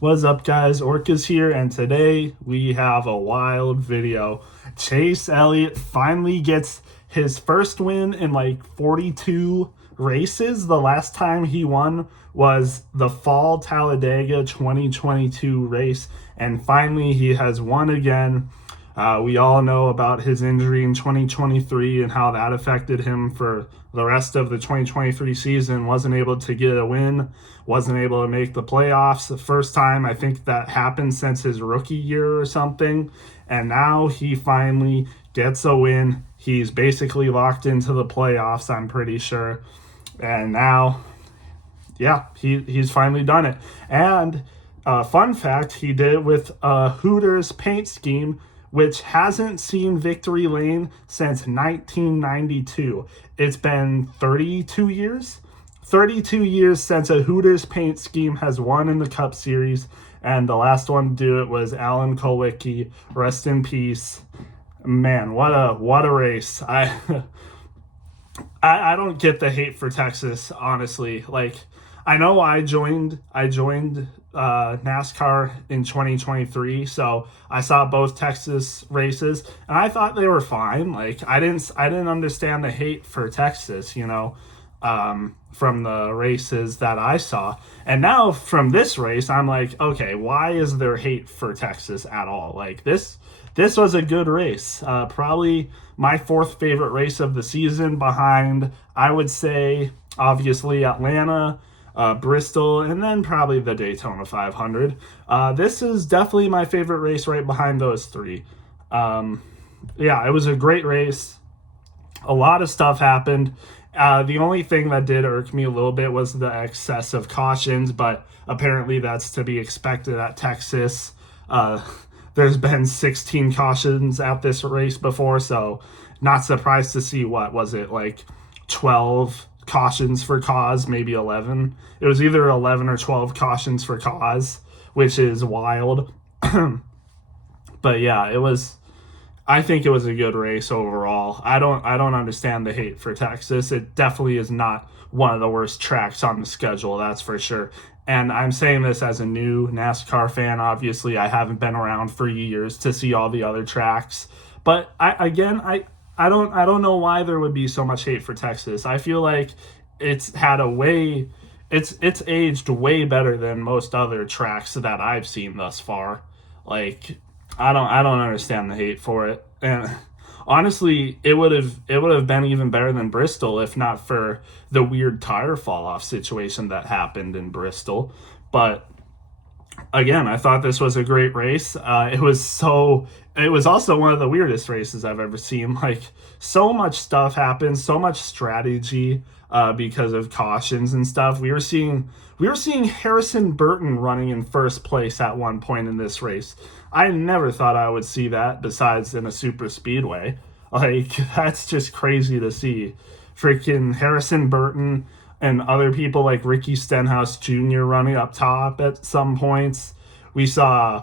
What's up, guys? Orca's here, and today we have a wild video. Chase Elliott finally gets his first win in like 42 races. The last time he won was the Fall Talladega 2022 race, and finally he has won again. We all know about his injury in 2023 and how that affected him for the rest of the 2023 season. Wasn't able to get a win, wasn't able to make the playoffs. The first time I think that happened since his rookie year or something. And now he finally gets a win. He's basically locked into the playoffs, I'm pretty sure. And now, yeah, he's finally done it. And fun fact, he did it with a Hooters paint scheme, which hasn't seen victory lane since 1992. It's been 32 years? 32 years since a Hooters paint scheme has won in the Cup Series, and the last one to do it was Alan Kulwicki. Rest in peace. Man, what a race. I don't get the hate for Texas, honestly. Like, I know I joined NASCAR in 2023, so I saw both Texas races, and I thought they were fine. Like, I didn't understand the hate for Texas, from the races that I saw. And now from this race, I'm like, okay, why is there hate for Texas at all? Like, this was a good race. Probably my fourth favorite race of the season, behind, I would say, obviously Atlanta, Bristol, and then probably the Daytona 500. This is definitely my favorite race, right behind those three. Yeah, it was a great race. A lot of stuff happened. The only thing that did irk me a little bit was the excess of cautions, but apparently that's to be expected at Texas. There's been 16 cautions at this race before, so not surprised to see, what was it, like 12 cautions for cause, maybe 11. It was either 11 or 12 cautions for cause, which is wild. But yeah, I think it was a good race overall. I don't understand the hate for Texas. It definitely is not one of the worst tracks on the schedule, that's for sure. And I'm saying this as a new NASCAR fan. Obviously, I haven't been around for years to see all the other tracks. But I don't know why there would be so much hate for Texas. I feel like it's aged way better than most other tracks that I've seen thus far. Like, I don't understand the hate for it. And honestly, it would have been even better than Bristol if not for the weird tire fall off situation that happened in Bristol. But again, I thought this was a great race. It was also one of the weirdest races I've ever seen. Like, so much stuff happened, so much strategy because of cautions and stuff. We were seeing Harrison Burton running in first place at one point in this race. I never thought I would see that, besides in a super speedway. Like, that's just crazy to see. Freaking Harrison Burton and other people like Ricky Stenhouse Jr. running up top at some points. We saw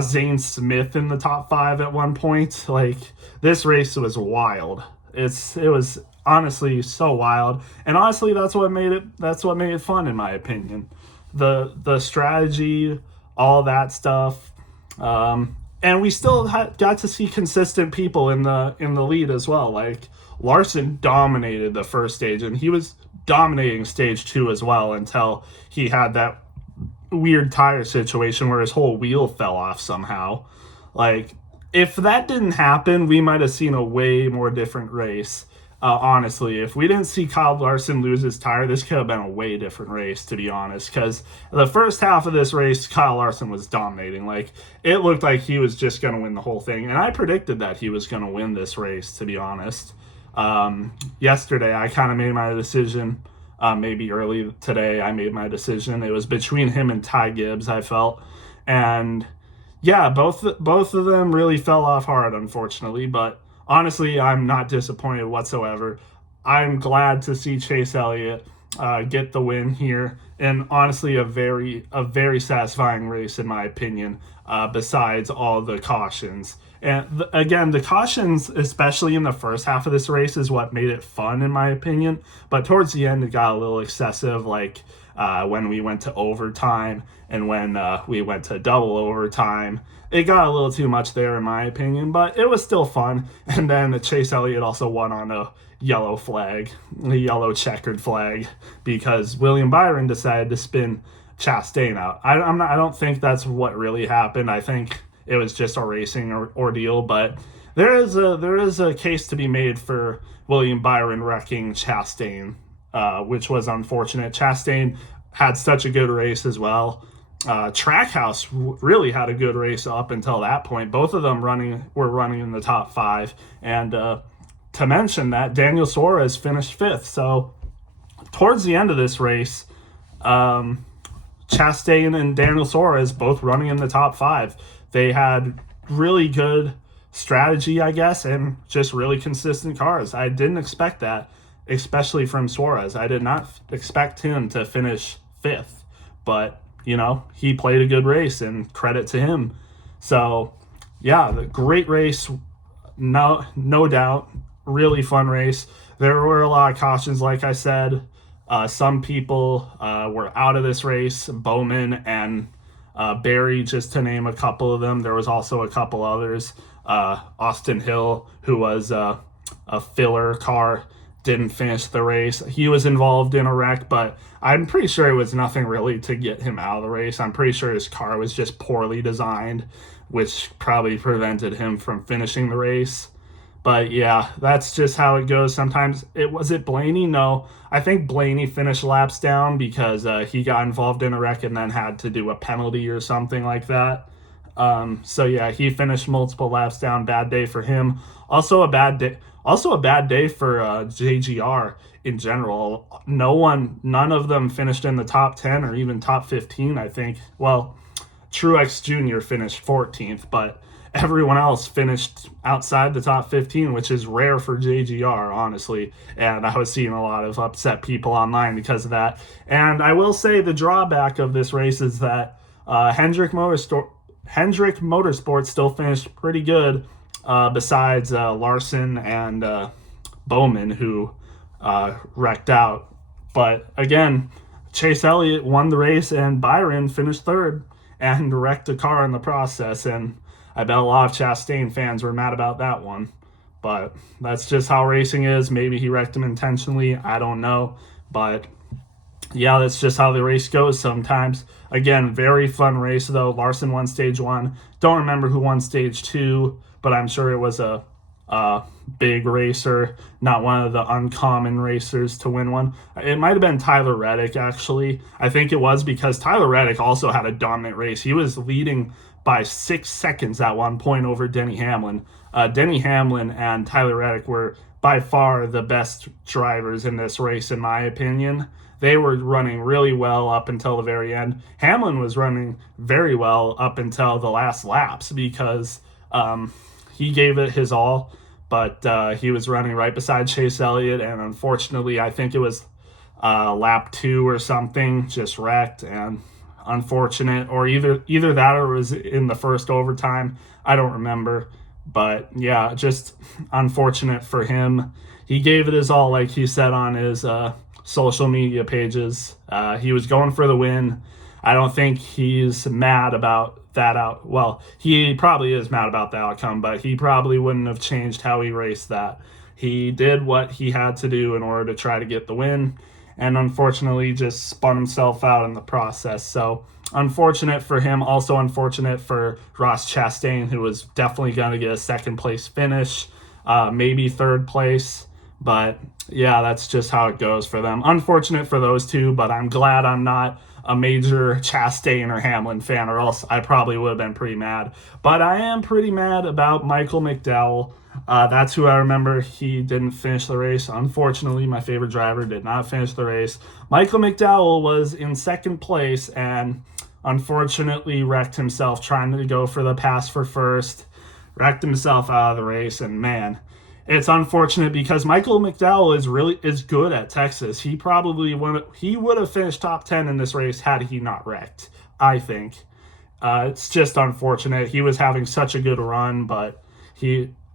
Zane Smith in the top 5 at one point. Like, this race was wild. It was honestly so wild, and honestly, that's what made it fun, in my opinion. The strategy, all that stuff. And we still got to see consistent people in the lead as well. Like, Larson dominated the first stage, and he was dominating stage 2 as well, until he had that weird tire situation where his whole wheel fell off somehow. Like, if that didn't happen, we might have seen a way more different race. Honestly, if we didn't see Kyle Larson lose his tire, this could have been a way different race, to be honest, because the first half of this race, Kyle Larson was dominating. Like, it looked like he was just going to win the whole thing, and I predicted that he was going to win this race, to be honest. Yesterday, I kind of made my decision. Maybe early today, I made my decision. It was between him and Ty Gibbs, I felt. And yeah, both of them really fell off hard, unfortunately, but honestly, I'm not disappointed whatsoever. I'm glad to see Chase Elliott get the win here, and honestly, a very satisfying race, in my opinion, besides all the cautions. And again, the cautions, especially in the first half of this race, is what made it fun, in my opinion. But towards the end, it got a little excessive. Like, when we went to overtime and when we went to double overtime. It got a little too much there, in my opinion, but it was still fun. And then Chase Elliott also won on a yellow flag, a yellow checkered flag, because William Byron decided to spin Chastain out. I don't think that's what really happened. I think it was just a racing ordeal, but there is a case to be made for William Byron wrecking Chastain, which was unfortunate. Chastain had such a good race as well. Trackhouse really had a good race up until that point. Both of them were running in the top 5, and to mention that Daniel Suarez finished 5th. So towards the end of this race, Chastain and Daniel Suarez both running in the top 5. They had really good strategy, I guess, and just really consistent cars. I didn't expect that, especially from Suarez. I did not expect him to finish 5th, but he played a good race, and credit to him. So yeah, the great race, no doubt, really fun race. There were a lot of cautions, like I said. Some people were out of this race, Bowman and Barry, just to name a couple of them. There was also a couple others. Austin Hill, who was a filler car, didn't finish the race. He was involved in a wreck, but I'm pretty sure it was nothing really to get him out of the race. I'm pretty sure his car was just poorly designed, which probably prevented him from finishing the race. But yeah, that's just how it goes sometimes. Was it Blaney? No, I think Blaney finished laps down because he got involved in a wreck and then had to do a penalty or something like that. So yeah, he finished multiple laps down. Bad day for him. Also a bad day for JGR in general. None of them finished in the top 10 or even top 15, I think. Well, Truex Jr. finished 14th, but everyone else finished outside the top 15, which is rare for JGR, honestly. And I was seeing a lot of upset people online because of that. And I will say the drawback of this race is that Hendrick Motorsports still finished pretty good, besides Larson and Bowman, who wrecked out. But again, Chase Elliott won the race, and Byron finished 3rd and wrecked a car in the process. And I bet a lot of Chastain fans were mad about that one. But that's just how racing is. Maybe he wrecked him intentionally. I don't know. But yeah, that's just how the race goes sometimes. Again, very fun race, though. Larson won stage 1. Don't remember who won stage 2, but I'm sure it was a big racer, not one of the uncommon racers to win one. It might have been Tyler Reddick, actually. I think it was, because Tyler Reddick also had a dominant race. He was leading by 6 seconds at one point over Denny Hamlin. Denny Hamlin and Tyler Reddick were by far the best drivers in this race, in my opinion. They were running really well up until the very end. Hamlin was running very well up until the last laps because he gave it his all, but he was running right beside Chase Elliott, and unfortunately, I think it was lap 2 or something, just wrecked, and unfortunate, or either that or it was in the first overtime. I don't remember, but yeah, just unfortunate for him. He gave it his all, like he said on his social media pages. He was going for the win. I don't think he's mad about that out. Well, he probably is mad about the outcome, but he probably wouldn't have changed how he raced that. He did what he had to do in order to try to get the win, and unfortunately just spun himself out in the process. So unfortunate for him. Also unfortunate for Ross Chastain, who was definitely going to get a second place finish, maybe third place. But yeah, that's just how it goes for them. Unfortunate for those two, but I'm glad I'm not a major Chastain or Hamlin fan, or else I probably would have been pretty mad. But I am pretty mad about Michael McDowell. That's who I remember. He didn't finish the race. Unfortunately, my favorite driver did not finish the race. Michael McDowell was in second place and unfortunately wrecked himself trying to go for the pass for first. Wrecked himself out of the race, and man, it's unfortunate because Michael McDowell is good at Texas. He would have finished top 10 in this race had he not wrecked, I think. It's just unfortunate. He was having such a good run, but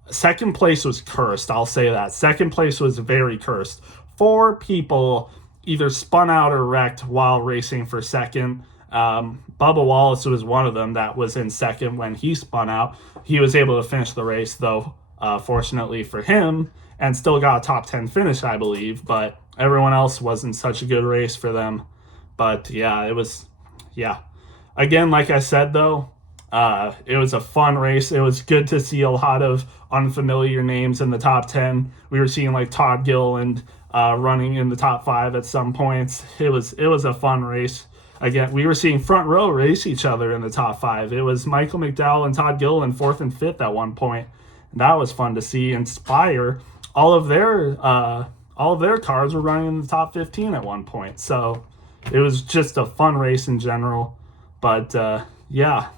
second place was cursed. I'll say that. Second place was very cursed. 4 people either spun out or wrecked while racing for second. Bubba Wallace was one of them that was in second when he spun out. He was able to finish the race, though, fortunately for him, and still got a top 10 finish, I believe. But everyone else wasn't such a good race for them. But yeah, it was, yeah. Again, like I said, though, it was a fun race. It was good to see a lot of unfamiliar names in the top 10. We were seeing like Todd Gilliland running in the top 5 at some points. It was a fun race. Again, we were seeing front row race each other in the top 5. It was Michael McDowell and Todd Gilliland 4th and 5th at one point. And that was fun to see. Inspire, all of their cars were running in the top 15 at one point. So it was just a fun race in general. But yeah,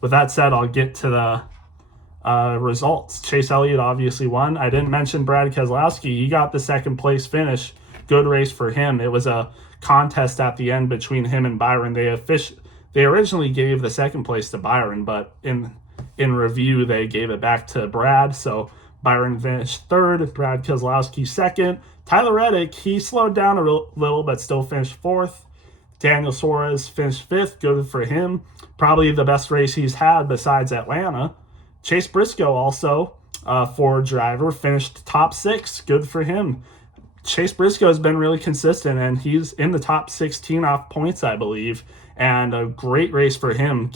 with that said, I'll get to the results. Chase Elliott obviously won. I didn't mention Brad Keselowski. He got the second place finish. Good race for him. It was a contest at the end between him and Byron. They originally gave the second place to Byron, but in review they gave it back to Brad. So Byron finished third, Brad Keselowski second. Tyler Reddick, he slowed down a little but still finished fourth. Daniel Suarez finished fifth. Good for him. Probably the best race he's had besides Atlanta. Chase Briscoe, also Ford driver, finished top 6. Good for him. Chase Briscoe has been really consistent, and he's in the top 16 off points, I believe. And a great race for him.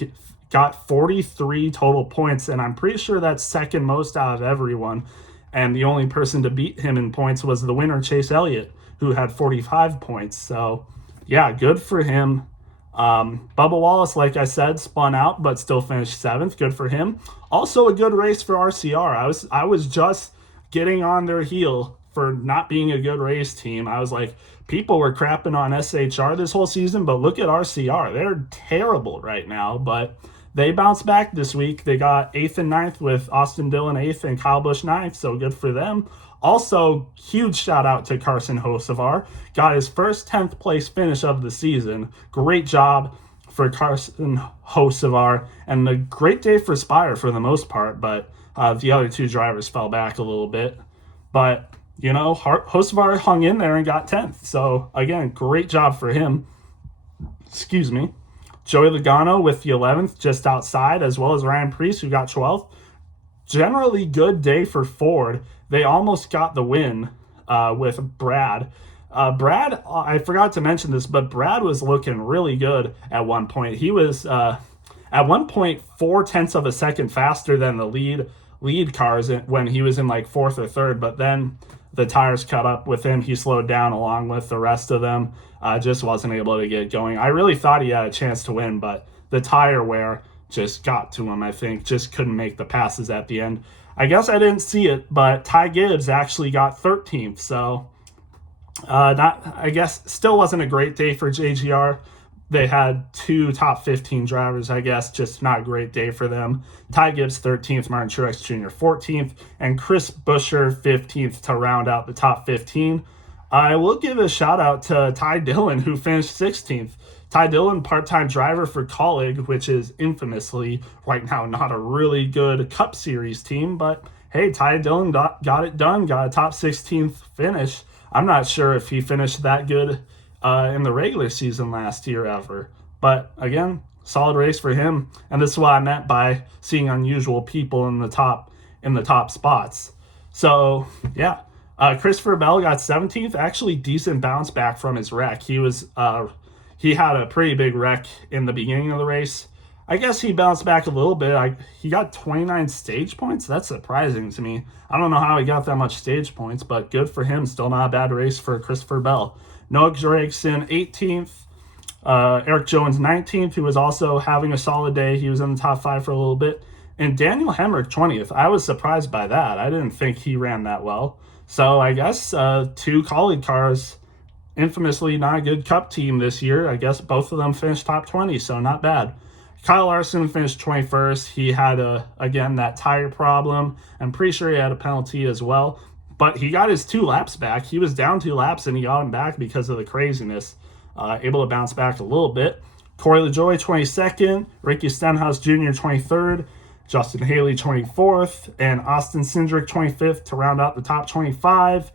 Got 43 total points, and I'm pretty sure that's second most out of everyone. And the only person to beat him in points was the winner, Chase Elliott, who had 45 points. So, yeah, good for him. Bubba Wallace, like I said, spun out, but still finished 7th. Good for him. Also a good race for RCR. I was just getting on their heel for not being a good race team. I was like, people were crapping on SHR this whole season, but look at RCR. They're terrible right now, but they bounced back this week. They got 8th and 9th with Austin Dillon 8th and Kyle Busch 9th, so good for them. Also, huge shout out to Carson Hocevar. Got his first 10th place finish of the season. Great job for Carson Hocevar, and a great day for Spire for the most part, but the other two drivers fell back a little bit. But, you know, Hocevar hung in there and got 10th. So, again, great job for him. Excuse me. Joey Logano with the 11th just outside, as well as Ryan Preece, who got 12th. Generally good day for Ford. They almost got the win with Brad. Brad, I forgot to mention this, but Brad was looking really good at one point. He was, at one point, 0.4 of a second faster than the lead cars when he was in like 4th or 3rd, but then the tires caught up with him. He slowed down along with the rest of them. Just wasn't able to get going. I really thought he had a chance to win, but the tire wear just got to him, I think. Just couldn't make the passes at the end. I guess I didn't see it, but Ty Gibbs actually got 13th, so I guess still wasn't a great day for JGR. They had 2 top 15 drivers, I guess, just not a great day for them. Ty Gibbs 13th, Martin Truex Jr. 14th, and Chris Buescher 15th to round out the top 15. I will give a shout out to Ty Dillon, who finished 16th. Ty Dillon, part-time driver for Colleague, which is infamously right now not a really good Cup Series team, but hey, Ty Dillon got it done, got a top 16th finish. I'm not sure if he finished that good in the regular season last year ever, but again, solid race for him. And this is what I meant by seeing unusual people in the top spots. So yeah, Christopher Bell got 17th. Actually, decent bounce back from his wreck. He had a pretty big wreck in the beginning of the race. I guess he bounced back a little bit. He got 29 stage points. That's surprising to me. I don't know how he got that much stage points, but good for him. Still not a bad race for Christopher Bell. Noah Gragson, 18th. Eric Jones, 19th, who was also having a solid day. He was in the top 5 for a little bit. And Daniel Hemrick, 20th. I was surprised by that. I didn't think he ran that well. So I guess 2 Colleague cars, infamously not a good Cup team this year. I guess both of them finished top 20, so not bad. Kyle Larson finished 21st. He had, again, that tire problem. I'm pretty sure he had a penalty as well. But he got his 2 laps back. He was down 2 laps, and he got them back because of the craziness. Able to bounce back a little bit. Corey LaJoie, 22nd. Ricky Stenhouse Jr., 23rd. Justin Haley, 24th. And Austin Cindric, 25th, to round out the top 25.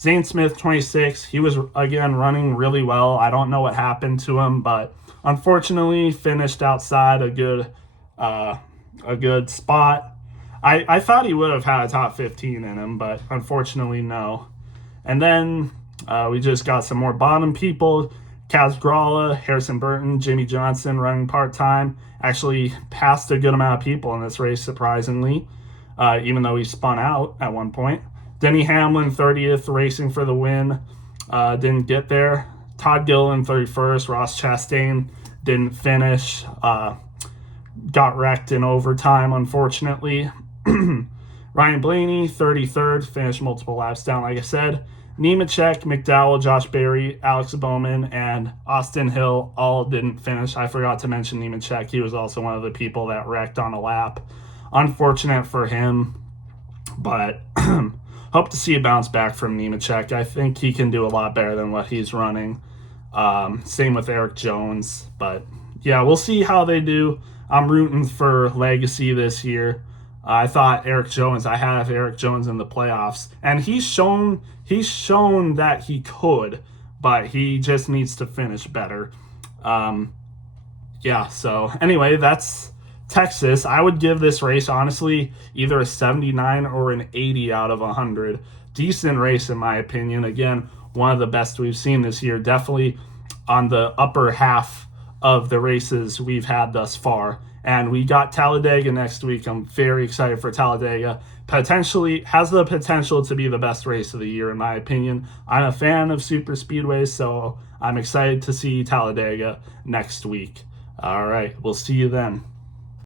Zane Smith, 26. He was, again, running really well. I don't know what happened to him, but unfortunately finished outside a good spot. I thought he would have had a top 15 in him, but unfortunately, no. And then we just got some more bottom people. Kaz Gralla, Harrison Burton, Jimmy Johnson running part-time. Actually passed a good amount of people in this race, surprisingly, even though he spun out at one point. Denny Hamlin, 30th, racing for the win. Didn't get there. Todd Gilliland, 31st. Ross Chastain didn't finish. Got wrecked in overtime, unfortunately. Ryan Blaney, 33rd, finished multiple laps down, like I said. Nemechek, McDowell, Josh Berry, Alex Bowman, and Austin Hill all didn't finish. I forgot to mention Nemechek. He was also one of the people that wrecked on a lap. Unfortunate for him, but hope to see a bounce back from Nemechek. I think he can do a lot better than what he's running. Same with Eric Jones. But, yeah, we'll see how they do. I'm rooting for Legacy this year. I thought I have Eric Jones in the playoffs, and he's shown that he could, but he just needs to finish better. Yeah, so anyway, that's Texas. I would give this race, honestly, either a 79 or an 80 out of 100. Decent race, in my opinion. Again, one of the best we've seen this year. Definitely on the upper half of the races we've had thus far. And we got Talladega next week. I'm very excited for Talladega. Potentially has the potential to be the best race of the year, in my opinion. I'm a fan of super speedways, so I'm excited to see Talladega next week. All right, we'll see you then.